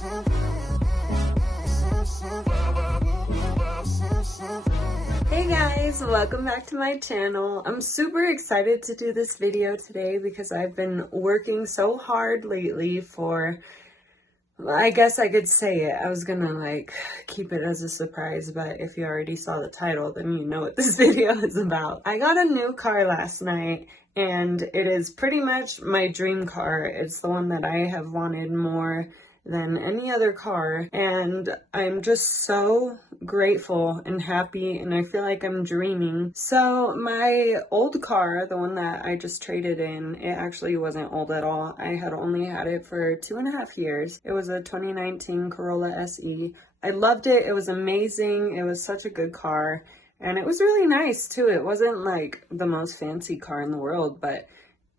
Hey guys, welcome back to my channel. I'm super excited to do this video today because I've been working so hard lately for, I guess I could say it. I was gonna like keep it as a surprise, but if you already saw the title, then you know what this video is about. I got a new car last night and it is pretty much my dream car. It's the one that I have wanted more than any other car, and I'm just so grateful and happy, and I feel like I'm dreaming. So my old car, the one that I just traded in, it actually wasn't old at all. I had only had it for 2.5 years. It was a 2019 Corolla SE. I loved it. It was amazing. It was such a good car, and it was really nice too. It wasn't like the most fancy car in the world, but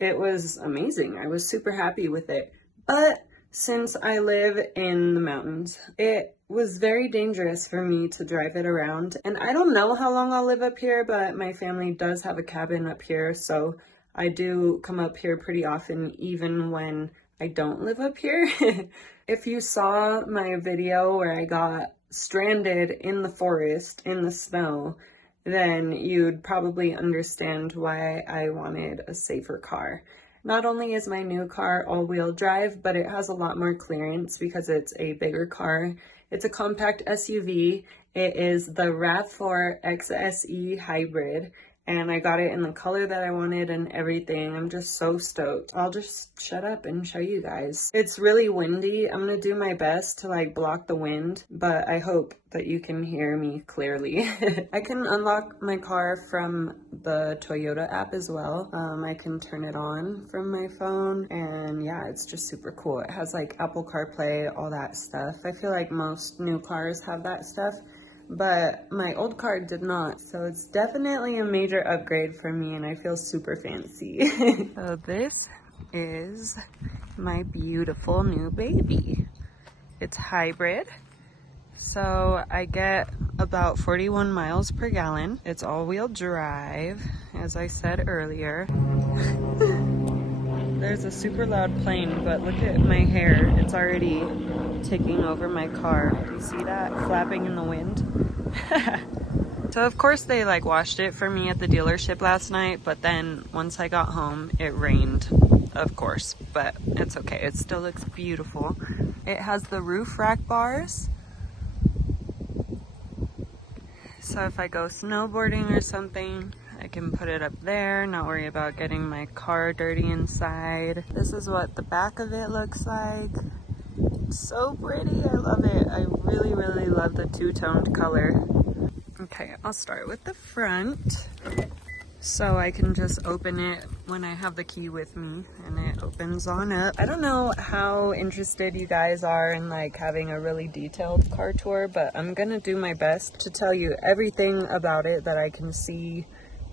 it was amazing. I was super happy with it. But since I live in the mountains, it was very dangerous for me to drive it around. And I don't know how long I'll live up here, but my family does have a cabin up here, so I do come up here pretty often, even when I don't live up here. If you saw my video where I got stranded in the forest in the snow, then you'd probably understand why I wanted a safer car. Not only is my new car all-wheel drive, but it has a lot more clearance because it's a bigger car. It's a compact SUV. It is the Rav4 Xse hybrid, and I got it in the color that I wanted and everything. I'm just so stoked. I'll just shut up and show you guys. It's really windy. I'm gonna do my best to like block the wind, but I hope that you can hear me clearly. I can unlock my car from the Toyota app as well. I can turn it on from my phone, and yeah, it's just super cool. It has like Apple CarPlay, all that stuff. I feel like most new cars have that stuff, but my old car did not, so it's definitely a major upgrade for me, and I feel super fancy. So this is my beautiful new baby. It's hybrid, so I get about 41 miles per gallon. It's all-wheel drive, as I said earlier. There's a super loud plane, but look at my hair. It's already taking over my car. Do you see that flapping in the wind? So of course they like washed it for me at the dealership last night, but then once I got home it rained, of course, but it's okay. It still looks beautiful. It has the roof rack bars, so if I go snowboarding or something, I can put it up there, not worry about getting my car dirty inside. This is what the back of it looks like. It's so pretty. I love it. I really, really love the two-toned color. Okay, I'll start with the front. So I can just open it when I have the key with me, and it opens on up. I don't know how interested you guys are in like having a really detailed car tour, but I'm gonna do my best to tell you everything about it that I can see,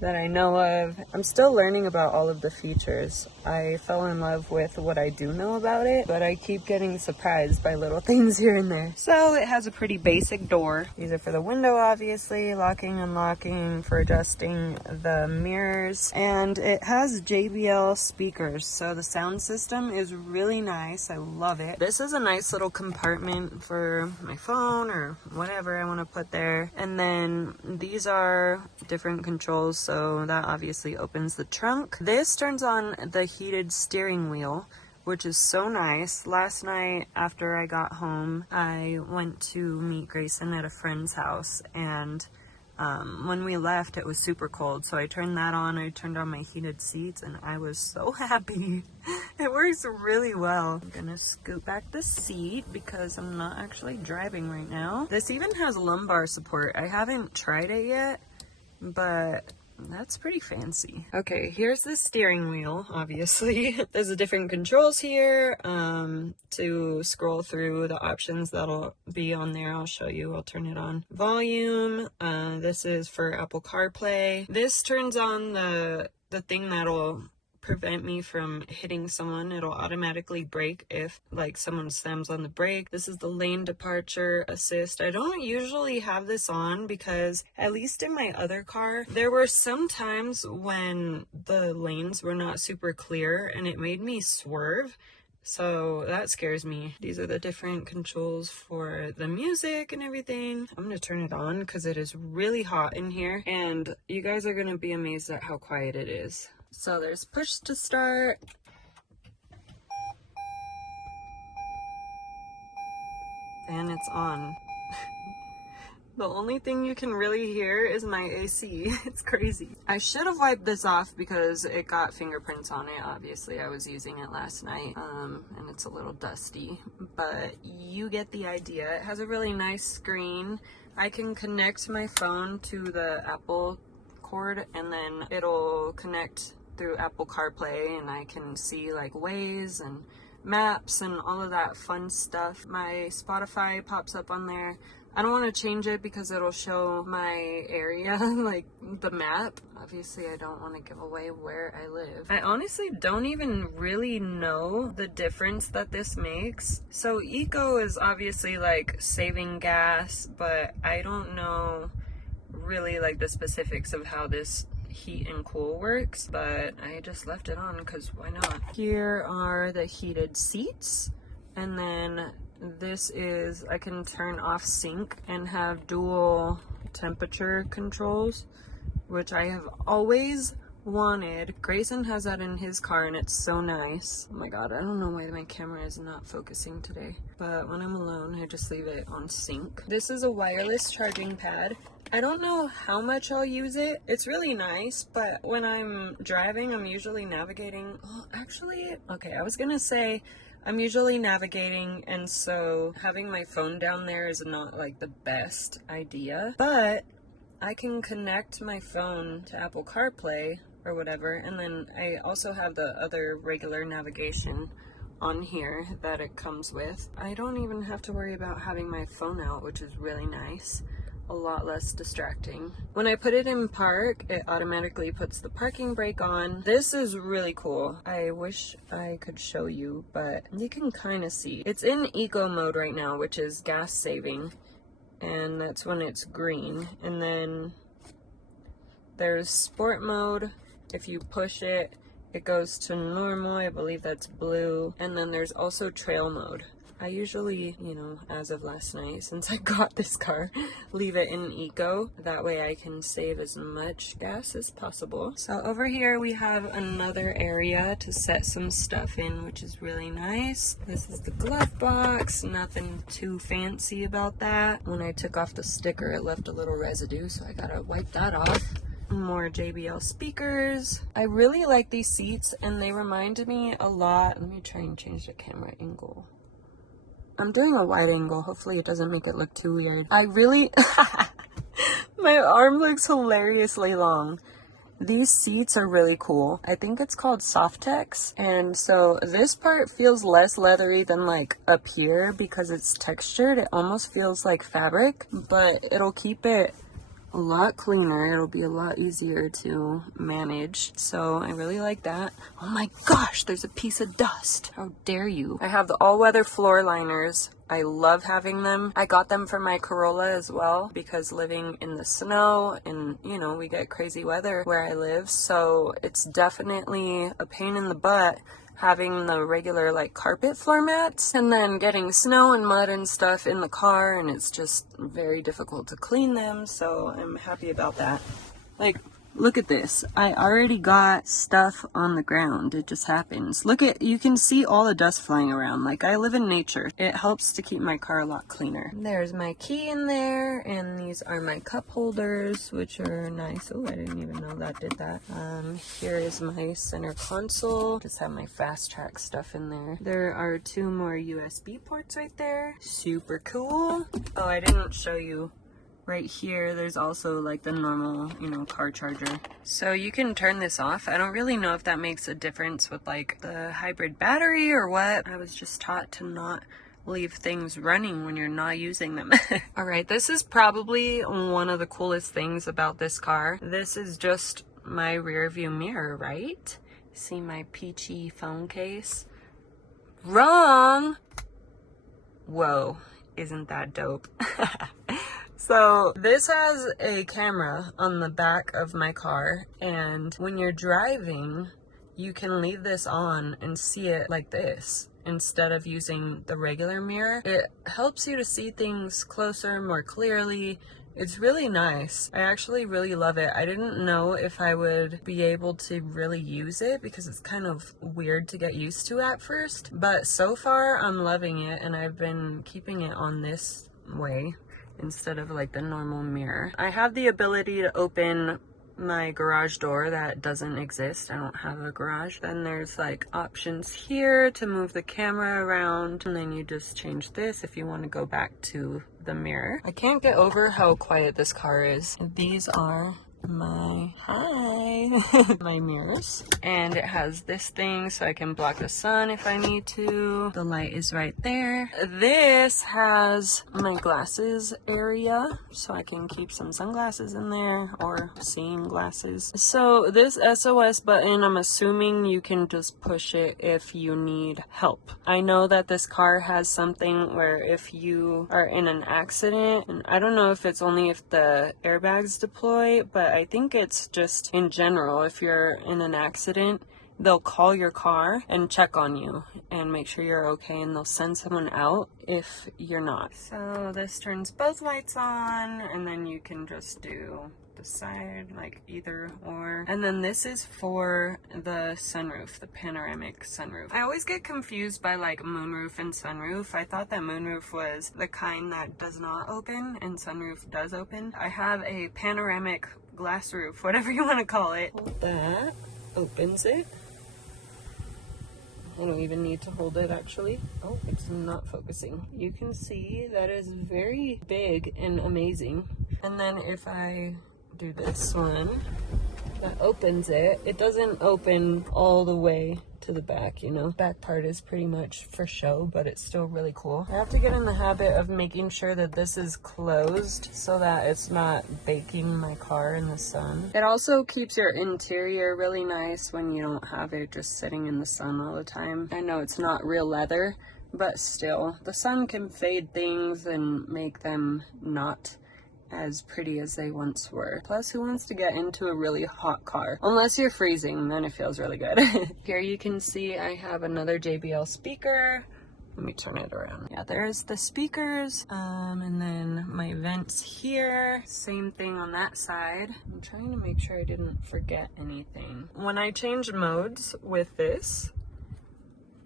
that I know of. I'm still learning about all of the features. I fell in love with what I do know about it, but I keep getting surprised by little things here and there. So it has a pretty basic door. These are for the window, obviously, locking and unlocking, for adjusting the mirrors, and it has JBL speakers, so the sound system is really nice. I love it. This is a nice little compartment for my phone or whatever I want to put there, and then these are different controls. So that obviously opens the trunk. This turns on the heated steering wheel, which is so nice. Last night after I got home, I went to meet Grayson at a friend's house, and when we left it was super cold, so I turned that on. I turned on my heated seats, and I was so happy. It works really well. I'm gonna scoot back the seat because I'm not actually driving right now. This even has lumbar support. I haven't tried it yet, but that's pretty fancy. Okay, here's the steering wheel, obviously. There's the different controls here to scroll through the options that'll be on there. I'll show you. I'll turn it on. Volume. This is for Apple CarPlay. This turns on the thing that'll prevent me from hitting someone. It'll automatically brake if like someone slams on the brake. This is the lane departure assist. I don't usually have this on because, at least in my other car, there were some times when the lanes were not super clear and it made me swerve, So that scares me. These are the different controls for the music and everything. I'm gonna turn it on because it is really hot in here, and you guys are gonna be amazed at how quiet it is. So there's push to start. And it's on. The only thing you can really hear is my AC. It's crazy. I should have wiped this off because it got fingerprints on it. Obviously, I was using it last night, and it's a little dusty, but you get the idea. It has a really nice screen. I can connect my phone to the Apple cord, and then it'll connect through Apple CarPlay, and I can see like Waze and maps and all of that fun stuff. My Spotify pops up on there. I don't want to change it because it'll show my area, like the map. Obviously, I don't want to give away where I live. I honestly don't even really know the difference that this makes. So eco is obviously like saving gas, but I don't know really like the specifics of how this heat and cool works, but I just left it on because why not? Here are the heated seats, and then this is, I can turn off sync and have dual temperature controls, which I have always wanted. Grayson has that in his car and it's so nice. Oh my god, I don't know why my camera is not focusing today, but when I'm alone I just leave it on sync. This is a wireless charging pad. I don't know how much I'll use it. It's really nice, but when I'm driving I'm usually navigating. Oh, actually, okay, I was gonna say I'm usually navigating, and so having my phone down there is not like the best idea, but I can connect my phone to Apple CarPlay or whatever, and then I also have the other regular navigation on here that it comes with. I don't even have to worry about having my phone out, which is really nice. A lot less distracting. When I put it in park, it automatically puts the parking brake on. This is really cool. I wish I could show you, but you can kind of see. It's in eco mode right now, which is gas saving, and that's when it's green. And then there's sport mode. If you push it, it goes to normal. I believe that's blue. And then there's also trail mode. I usually, you know, as of last night, since I got this car, leave it in eco. That way I can save as much gas as possible. So over here we have another area to set some stuff in, which is really nice. This is the glove box. Nothing too fancy about that. When I took off the sticker, it left a little residue, so I gotta wipe that off. More JBL speakers. I really like these seats, and they remind me a lot. Let me try and change the camera angle. I'm doing a wide angle. Hopefully it doesn't make it look too weird. I really, my arm looks hilariously long. These seats are really cool. I think it's called Softex. And so this part feels less leathery than like up here because it's textured. It almost feels like fabric, but it'll keep it a lot cleaner. It'll be a lot easier to manage. So I really like that. Oh my gosh, there's a piece of dust. How dare you? I have the all-weather floor liners. I love having them. I got them for my Corolla as well because living in the snow and, you know, we get crazy weather where I live. So it's definitely a pain in the butt having the regular like carpet floor mats and then getting snow and mud and stuff in the car, and it's just very difficult to clean them. So I'm happy about that. Like, look at this. I already got stuff on the ground. It just happens. Look at, you can see all the dust flying around. Like, I live in nature. It helps to keep my car a lot cleaner. There's my key in there, and these are my cup holders, which are nice. Oh, I didn't even know that did that. Here is my center console. Just have my fast track stuff in there. There are 2 more USB ports right there. Super cool. Oh, I didn't show you. Right here, there's also like the normal, you know, car charger. So you can turn this off. I don't really know if that makes a difference with like the hybrid battery or what. I was just taught to not leave things running when you're not using them. All right, this is probably one of the coolest things about this car. This is just my rear view mirror, right? See my peachy phone case? Wrong! Whoa, isn't that dope? So this has a camera on the back of my car, and when you're driving, you can leave this on and see it like this instead of using the regular mirror. It helps you to see things closer, more clearly. It's really nice. I actually really love it. I didn't know if I would be able to really use it because it's kind of weird to get used to at first, but so far I'm loving it, and I've been keeping it on this way instead of like the normal mirror. I have the ability to open my garage door that doesn't exist. I don't have a garage. Then there's like options here to move the camera around, and then you just change this if you want to go back to the mirror. I can't get over how quiet this car is. These are my my mirrors, and it has this thing so I can block the sun if I need to. The light is right there. This has my glasses area so I can keep some sunglasses in there, or seeing glasses. So this SOS button, I'm assuming you can just push it if you need help. I know that this car has something where if you are in an accident, and I don't know if it's only if the airbags deploy, but I think it's just in general, if you're in an accident, they'll call your car and check on you and make sure you're okay, and they'll send someone out if you're not. So this turns both lights on, and then you can just do the side, like either or. And then this is for the sunroof, the panoramic sunroof. I always get confused by like moonroof and sunroof. I thought that moonroof was the kind that does not open and sunroof does open. I have a panoramic glass roof, whatever you want to call it. That opens it. I don't even need to hold it actually. Oh, it's not focusing. You can see that is very big and amazing. And then if I do this one, that opens it. It doesn't open all the way to the back, you know. Back part is pretty much for show, but it's still really cool. I have to get in the habit of making sure that this is closed so that it's not baking my car in the sun. It also keeps your interior really nice when you don't have it just sitting in the sun all the time. I know it's not real leather, but still, the sun can fade things and make them not as pretty as they once were. Plus, who wants to get into a really hot car? Unless you're freezing, then it feels really good. Here you can see I have another JBL speaker. Let me turn it around. Yeah, there's the speakers, and then my vents here. Same thing on that side. I'm trying to make sure I didn't forget anything. When I change modes with this,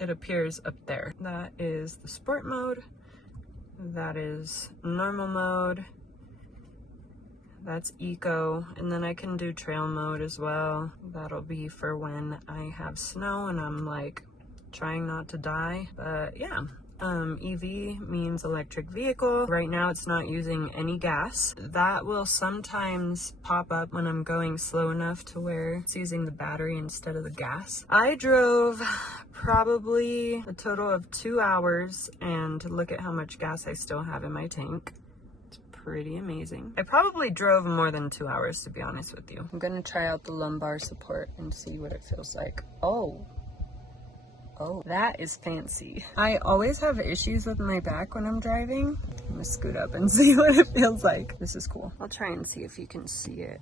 it appears up there. That is the sport mode. That is normal mode. That's eco, and then I can do trail mode as well. That'll be for when I have snow and I'm like trying not to die. But yeah, EV means electric vehicle. Right now it's not using any gas. That will sometimes pop up when I'm going slow enough to where it's using the battery instead of the gas. I drove probably a total of 2 hours, and look at how much gas I still have in my tank. Pretty amazing. I probably drove more than 2 hours, to be honest with you. I'm gonna try out the lumbar support and see what it feels like. Oh, that is fancy. I always have issues with my back when I'm driving. I'm gonna scoot up and see what it feels like. This is cool. I'll try and see if you can see it.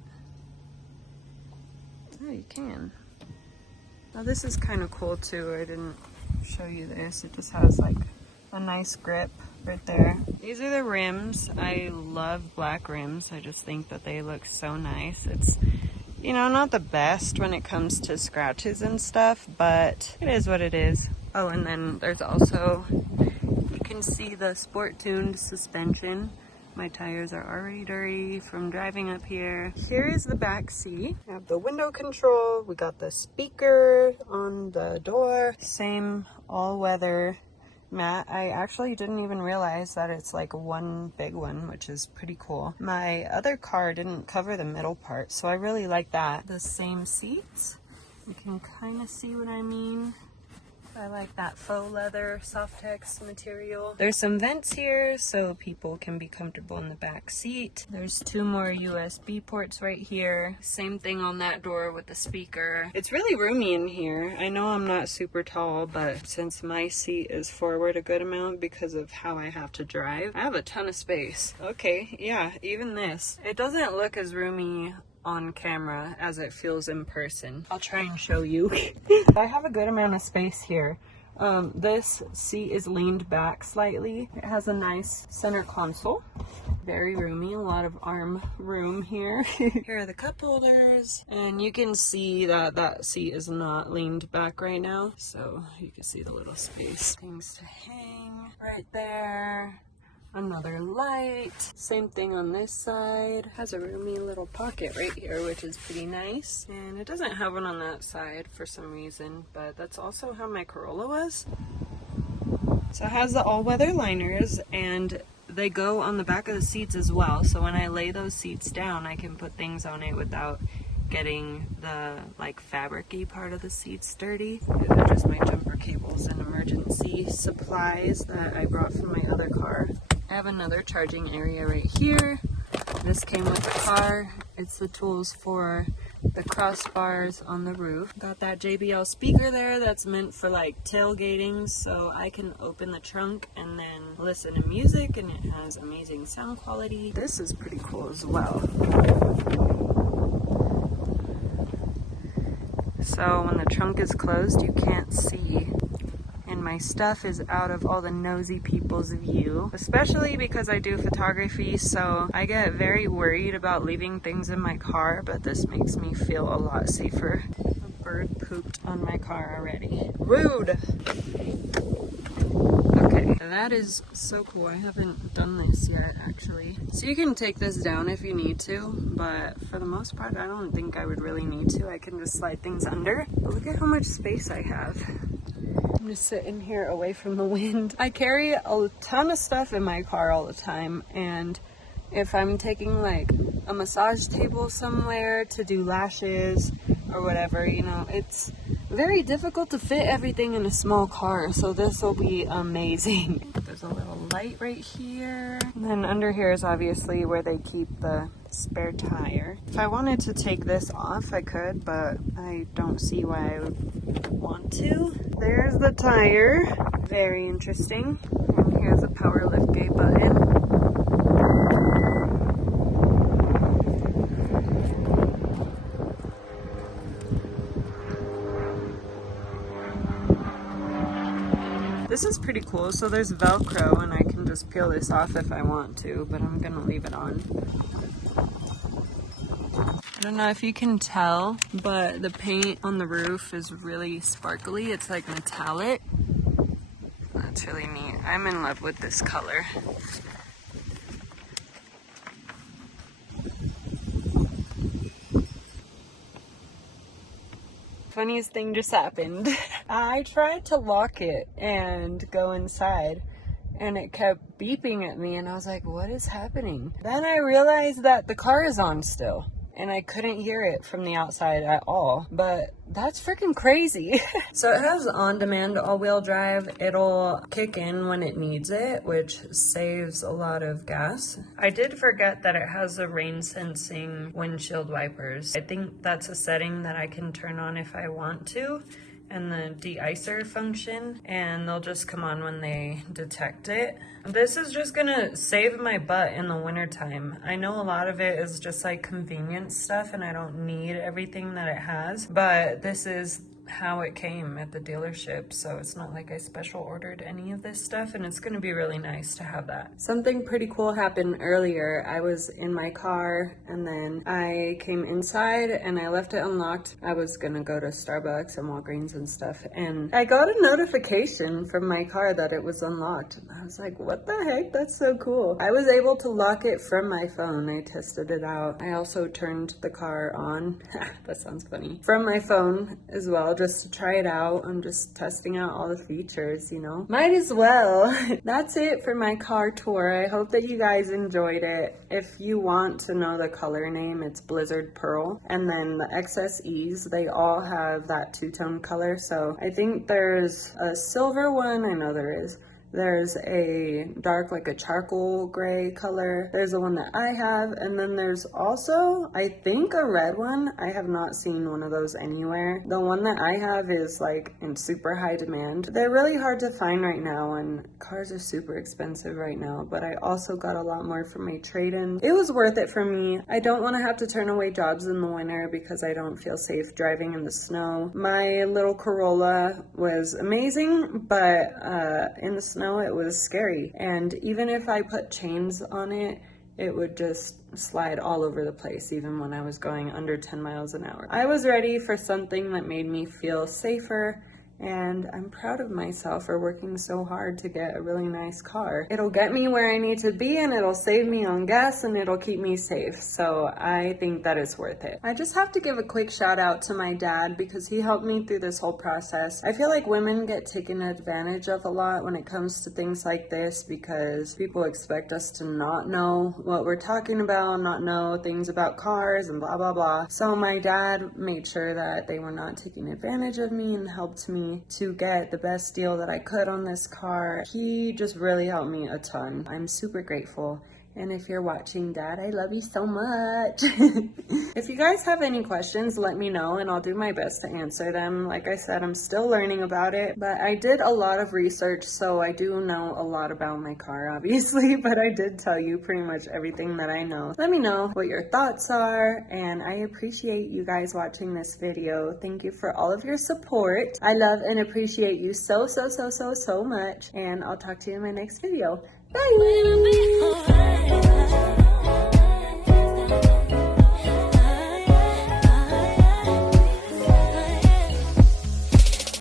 Oh, you can. Now this is kind of cool too. I didn't show you this. It just has like a nice grip right there. These are the rims. I love black rims. I just think that they look so nice. It's, you know, not the best when it comes to scratches and stuff, but it is what it is. Oh, and then there's also, you can see the sport tuned suspension. My tires are already dirty from driving up here. Here is the back seat. We have the window control. We got the speaker on the door. Same all-weather mat. I actually didn't even realize that it's like one big one, which is pretty cool. My other car didn't cover the middle part, so I really like that. The same seats. You can kind of see what I mean. I like that faux leather Softex material. There's some vents here so people can be comfortable in the back seat. There's 2 more USB ports right here. Same thing on that door with the speaker. It's really roomy in here. I know I'm not super tall, but since my seat is forward a good amount because of how I have to drive, I have a ton of space. Okay, yeah, even this. It doesn't look as roomy on camera as it feels in person. I'll try and show you. I have a good amount of space here. This seat is leaned back slightly. It has a nice center console. Very roomy, a lot of arm room here. Here are the cup holders, and you can see that that seat is not leaned back right now, so you can see the little space. Things to hang right there. Another light. Same thing on this side. Has a roomy little pocket right here, which is pretty nice. And it doesn't have one on that side for some reason, but that's also how my Corolla was. So it has the all-weather liners, and they go on the back of the seats as well. So when I lay those seats down, I can put things on it without getting the like fabric-y part of the seats dirty. These are just my jumper cables and emergency supplies that I brought from my other car. I have another charging area right here. This came with the car. It's the tools for the crossbars on the roof. Got that JBL speaker there that's meant for like tailgating, so I can open the trunk and then listen to music, and it has amazing sound quality. This is pretty cool as well. So when the trunk is closed, you can't see, and my stuff is out of all the nosy people's view, especially because I do photography, so I get very worried about leaving things in my car, but this makes me feel a lot safer. A bird pooped on my car already. Rude! Okay, that is so cool. I haven't done this yet, actually. So you can take this down if you need to, but for the most part, I don't think I would really need to. I can just slide things under. But look at how much space I have. I'm just sitting here away from the wind. I carry a ton of stuff in my car all the time, and if I'm taking like a massage table somewhere to do lashes or whatever, you know, it's very difficult to fit everything in a small car, so this will be amazing. There's a little light right here, and then under here is obviously where they keep the spare tire. If I wanted to take this off, I could, but I don't see why I would want to. There's the tire. Very interesting. And here's a power liftgate button. This is pretty cool. So there's Velcro, and I can just peel this off if I want to, but I'm gonna leave it on. I don't know if you can tell, but the paint on the roof is really sparkly. It's like metallic. That's really neat. I'm in love with this color. Funniest thing just happened. I tried to lock it and go inside, and it kept beeping at me, and I was like, what is happening? Then I realized that the car is on still, and I couldn't hear it from the outside at all, but that's freaking crazy. So it has on-demand all-wheel drive. It'll kick in when it needs it, which saves a lot of gas. I did forget that it has a rain-sensing windshield wipers. I think that's a setting that I can turn on if I want to, and the de-icer function, and they'll just come on when they detect it. This is just gonna save my butt in the wintertime. I know a lot of it is just like convenience stuff, and I don't need everything that it has, but this is how it came at the dealership, so it's not like I special ordered any of this stuff, and it's going to be really nice to have that. Something pretty cool happened earlier. I was in my car, and then I came inside and I left it unlocked. I was gonna go to Starbucks and Walgreens and stuff, and I got a notification from my car that it was unlocked. I was like, what the heck? That's so cool. I was able to lock it from my phone. I tested it out. I also turned the car on. That sounds funny. From my phone as well, just to try it out. I'm just testing out all the features, you know. Might as well. That's it for my car tour. I hope that you guys enjoyed it. If you want to know the color name, it's Blizzard Pearl. And then the XSEs, they all have that two-tone color. So I think there's a silver one. I know there is. There's a dark, like a charcoal gray color. There's the one that I have, and then there's also, I think, a red one. I have not seen one of those anywhere. The one that I have is like in super high demand. They're really hard to find right now, and cars are super expensive right now, but I also got a lot more from my trade-in. It was worth it for me. I don't want to have to turn away jobs in the winter because I don't feel safe driving in the snow. My little Corolla was amazing, but in the snow it was scary, and even if I put chains on it, it would just slide all over the place, even when I was going under 10 miles an hour. I was ready for something that made me feel safer, and I'm proud of myself for working so hard to get a really nice car. It'll get me where I need to be, and it'll save me on gas, and it'll keep me safe. So I think that it's worth it. I just have to give a quick shout out to my dad because he helped me through this whole process. I feel like women get taken advantage of a lot when it comes to things like this because people expect us to not know what we're talking about, not know things about cars and blah, blah, blah. So my dad made sure that they were not taking advantage of me and helped me to get the best deal that I could on this car. He just really helped me a ton. I'm super grateful. And if you're watching, Dad, I love you so much. If you guys have any questions, let me know and I'll do my best to answer them. Like I said, I'm still learning about it, but I did a lot of research, so I do know a lot about my car, obviously, but I did tell you pretty much everything that I know. Let me know what your thoughts are, and I appreciate you guys watching this video. Thank you for all of your support. I love and appreciate you so much, and I'll talk to you in my next video. Bye!